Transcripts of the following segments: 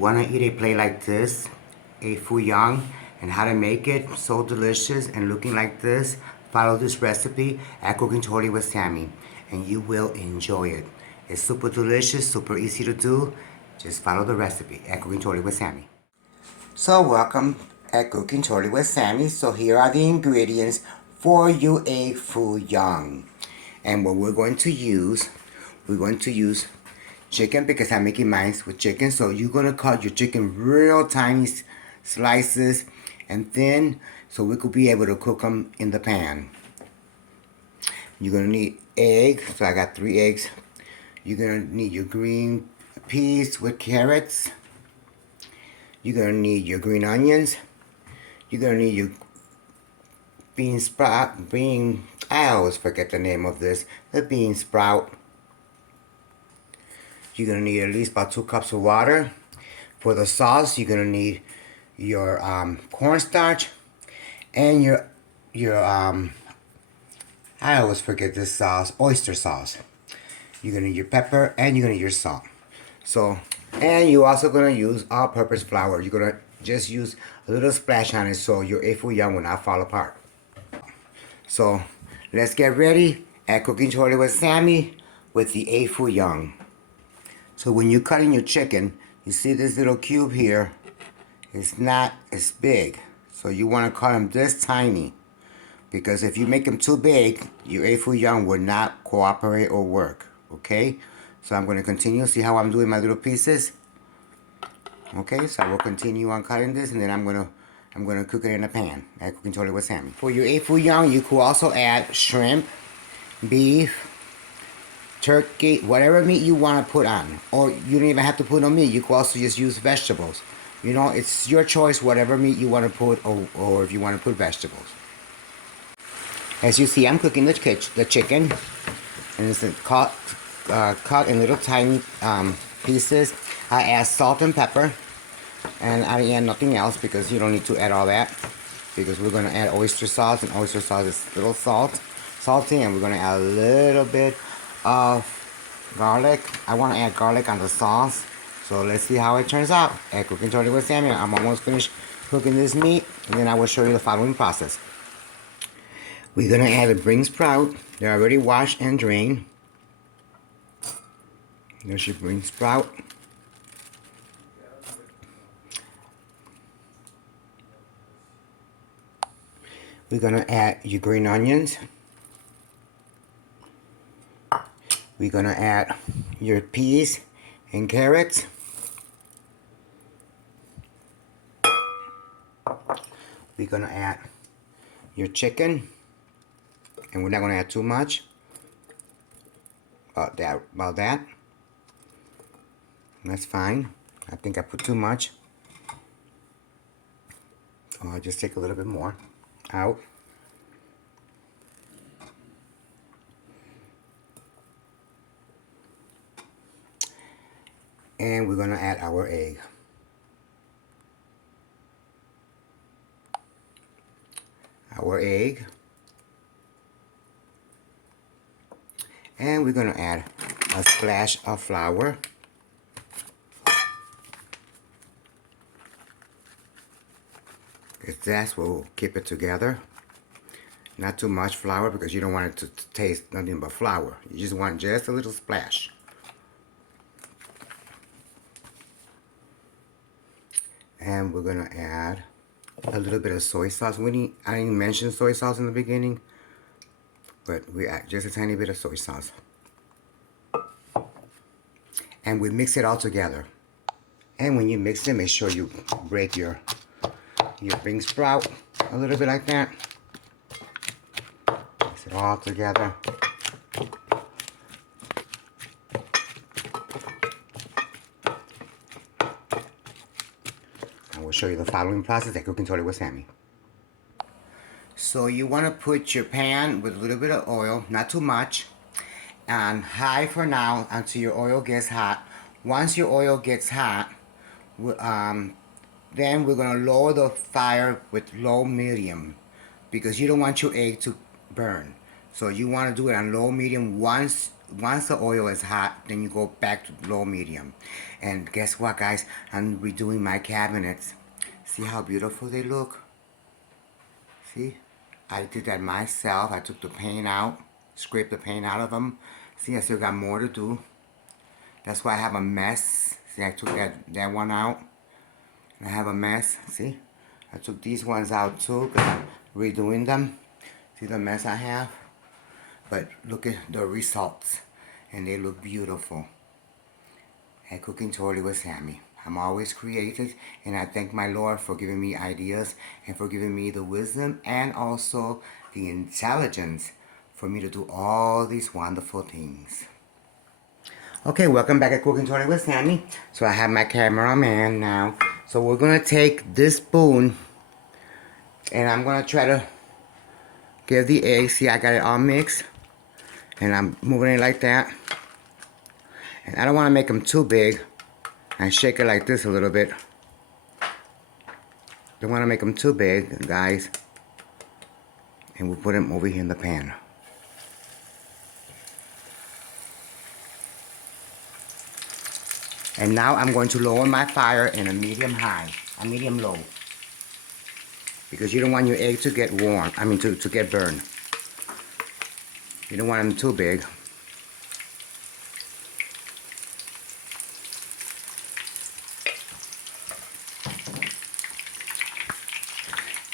want to eat a plate like this, a fuyang, and how to make it so delicious and looking like this, follow this recipe at Cooking Totally with Sammy, and you will enjoy it. It's super delicious, super easy to do. Just follow the recipe at Cooking Totally with Sammy. So welcome at Cooking Totally with Sammy. So here are the ingredients for you a fuyang. And what we're going to use chicken because I'm making mine with chicken. So you're gonna cut your chicken real tiny slices and thin, so we could be able to cook them in the pan. You're gonna need egg. So I got 3 eggs. You're gonna need your green peas with carrots. You're gonna need your green onions. You're gonna need your I always forget the name of this. The bean sprout. You're gonna need at least about 2 cups of water. For the sauce, you're gonna need your cornstarch and your I always forget this sauce, oyster sauce. You're gonna need your pepper and you're gonna need your salt. So, and you're also gonna use all-purpose flour. You're gonna just use a little splash on it so your fuyang will not fall apart. So, let's get ready at Cooking Totally with Sammy with the fuyang. So when you're cutting your chicken, you see this little cube here. It's not as big. So you want to cut them this tiny. Because if you make them too big, your fuyang will not cooperate or work. Okay? So I'm going to continue. See how I'm doing my little pieces? Okay, so I will continue on cutting this, and then I'm gonna cook it in a pan at Cooking Totally with Sammy. For your fuyang, you could also add shrimp, beef, turkey, whatever meat you want to put on. Or you don't even have to put no meat. You could also just use vegetables. You know, it's your choice, whatever meat you want to put, or if you want to put vegetables. As you see, I'm cooking the chicken, and it's cut in little tiny pieces. I add salt and pepper, and I add nothing else because you don't need to add all that, because we're going to add oyster sauce, and oyster sauce is a little salty, and we're going to add a little bit of garlic. I want to add garlic on the sauce, so let's see how it turns out at Cooking Totally with Sammy. I'm almost finished cooking this meat, and then I will show you the following process. We're going to add the bean sprout. They're already washed and drained. There's your bean sprout. We're going to add your green onions. We're going to add your peas and carrots. We're going to add your chicken. And we're not going to add too much. About that. That's fine. I think I put too much. So I'll just take a little bit more out. And we're going to add our egg. And we're going to add a splash of flour. Because that's what will keep it together. Not too much flour because you don't want it to taste nothing but flour. You just want just a little splash. And we're going to add a little bit of soy sauce. I didn't mention soy sauce in the beginning, but we add just a tiny bit of soy sauce. And we mix it all together. And when you mix it, make sure you break your bean sprout a little bit like that. Mix it all together. I will show you the following process at Cooking Totally with Sammy. So you want to put your pan with a little bit of oil, not too much, on high for now until your oil gets hot. Once your oil gets hot, then we're going to lower the fire with low medium, because you don't want your egg to burn. So you want to do it on low medium once once the oil is hot, then you go back to low medium. And guess what, guys? I'm redoing my cabinets. See how beautiful they look? See? I did that myself. I took the paint out, scraped the paint out of them. See, I still got more to do. That's why I have a mess. See, I took that one out. I have a mess. See? I took these ones out too because I'm redoing them. See the mess I have? But look at the results. And they look beautiful. At Cooking Totally with Sammy. I'm always creative, and I thank my Lord for giving me ideas and for giving me the wisdom and also the intelligence for me to do all these wonderful things. Okay, welcome back at Cooking Totally with Sammy. So I have my cameraman now. So we're going to take this spoon and I'm going to try to give the egg. See, I got it all mixed. And I'm moving it like that. And I don't want to make them too big. And shake it like this a little bit. Don't want to make them too big, guys. And we'll put them over here in the pan. And now I'm going to lower my fire in a medium high, a medium low. Because you don't want your egg to get warm, to get burned. You don't want them too big.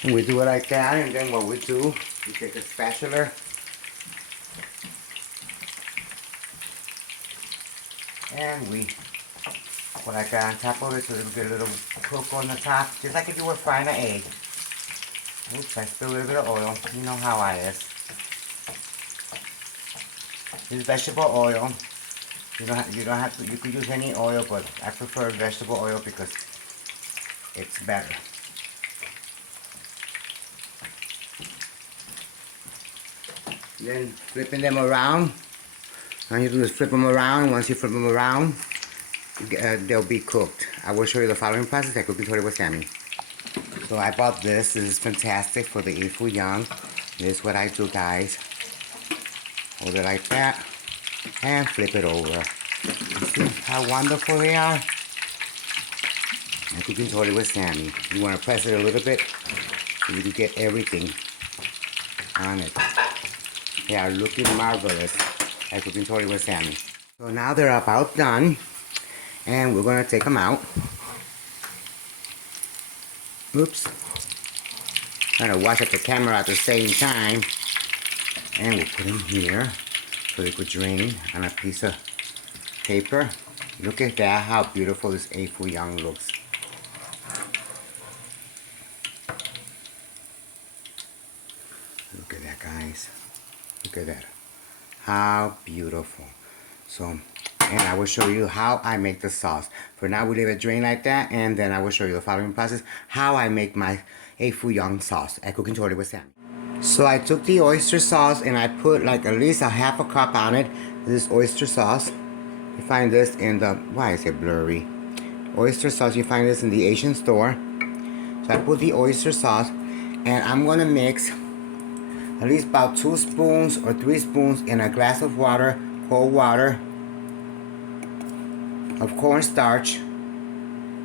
And we do it like that, and then what we do, we take a spatula and we put like that on top of it so it'll get a little cook on the top, just like if you were frying an egg. Oops, I spilled a little bit of oil. You know how I is. This is vegetable oil. You don't have to. You could use any oil, but I prefer vegetable oil because it's better. Then flipping them around. All you do is flip them around. Once you flip them around, they'll be cooked. I will show you the following process at Cooking Totally with Sammy. So I bought this. This is fantastic for the A-Fu Young. This is what I do, guys. Hold it like that and flip it over. You see how wonderful they are? At Cooking Totally with Sammy. You want to press it a little bit so you can get everything on it. They are looking marvelous at Cooking Totally with Sammy. So now they're about done, and we're going to take them out. Oops. Trying to wash up the camera at the same time. And we'll put them here so they could drain on a piece of paper. Look at that, how beautiful this A-Fu Young looks. Look at that, guys. Look at that. How beautiful. So, and I will show you how I make the sauce. For now, we leave it drain like that, and then I will show you the following process, how I make my A-Fu Young sauce at Cooking Totally with Sammy. So I took the oyster sauce and I put like at least a half a cup on it. This oyster sauce. You find this in the, why is it blurry? Oyster sauce, you find this in the Asian store. So I put the oyster sauce and I'm going to mix at least about 2 spoons or 3 spoons in a glass of water, cold water, of cornstarch,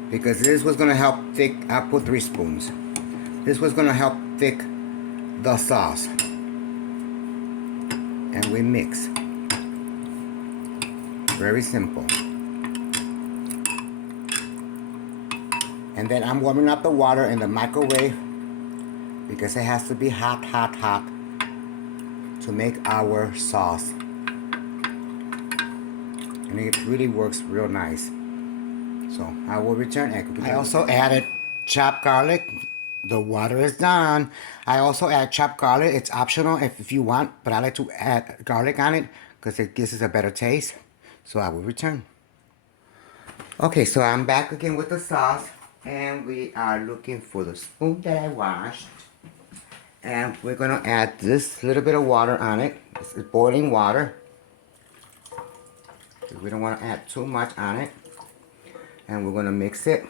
because this was going to help thick. I put 3 spoons. This was going to help thick the sauce. And we mix. Very simple. And then I'm warming up the water in the microwave because it has to be hot, hot, hot to make our sauce. And it really works real nice. So I will return egg. I also added chopped garlic. The water is done. I also add chopped garlic. It's optional if you want, but I like to add garlic on it because it gives it a better taste. So I will return. Okay, so I'm back again with the sauce, and we are looking for the spoon that I washed. And we're gonna add this little bit of water on it. This is boiling water. We don't want to add too much on it. And we're gonna mix it.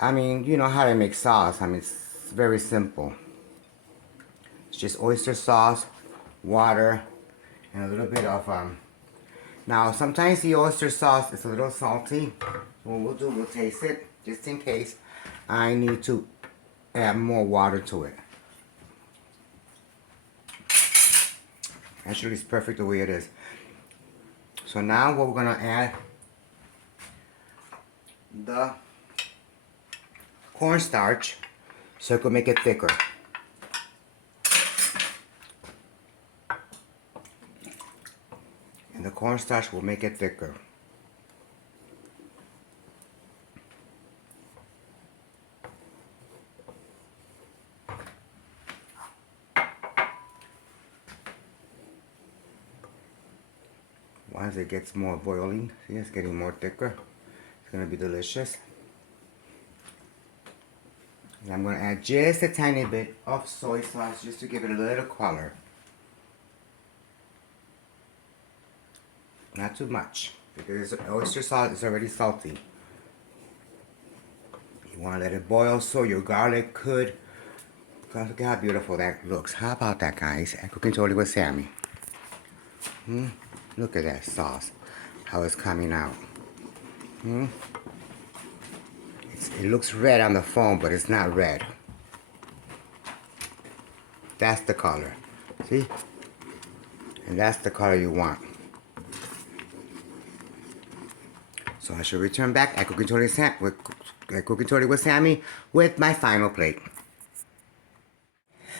I mean, you know how to make sauce. I mean, it's very simple. It's just oyster sauce, water, and a little bit of now sometimes the oyster sauce is a little salty. What we'll do, we'll taste it just in case I need to add more water to it. Actually, it's perfect the way it is. So now what we're gonna add the cornstarch so it can make it thicker. And the cornstarch will make it thicker. Once it gets more boiling, see, it's getting more thicker. It's gonna be delicious. And I'm gonna add just a tiny bit of soy sauce just to give it a little color. Not too much, because oyster sauce is already salty. You wanna let it boil so your garlic could. Look how beautiful that looks. How about that, guys? At Cooking Totally with Sammy. Look at that sauce, how it's coming out. It looks red on the phone, but it's not red. That's the color, see? And that's the color you want. So I should return back at Cooking Totally with Sammy with my final plate.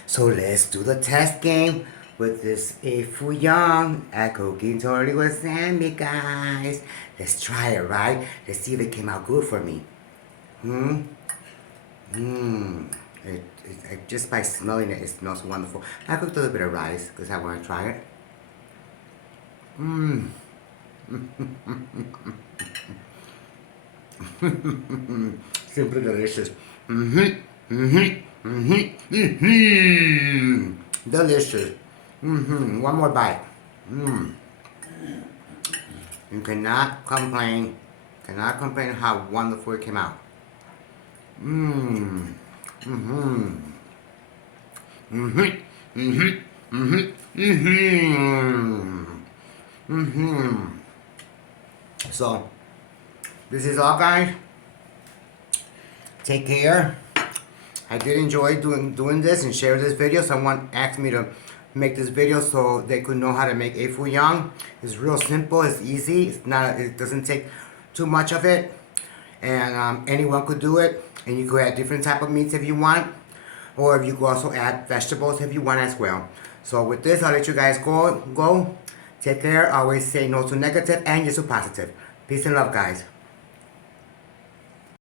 So let's do the test game with this Fuyang at Cooking Totally with Sammy, guys. Let's try it, right? Let's see if it came out good for me. Just by smelling it, it smells wonderful. I cooked a little bit of rice because I want to try it. Simply delicious. Delicious. One more bite. You cannot complain. Cannot complain how wonderful it came out. So, this is all, guys. Take care. I did enjoy doing this and share this video. Someone asked me to make this video so they could know how to make a Fuyang. It's real simple. It's easy. It's not. It doesn't take too much of it, and anyone could do it. And you could add different type of meats if you want, or if you could also add vegetables if you want as well. So with this, I'll let you guys go. Take care. Always say no to negative and yes to positive. Peace and love, guys.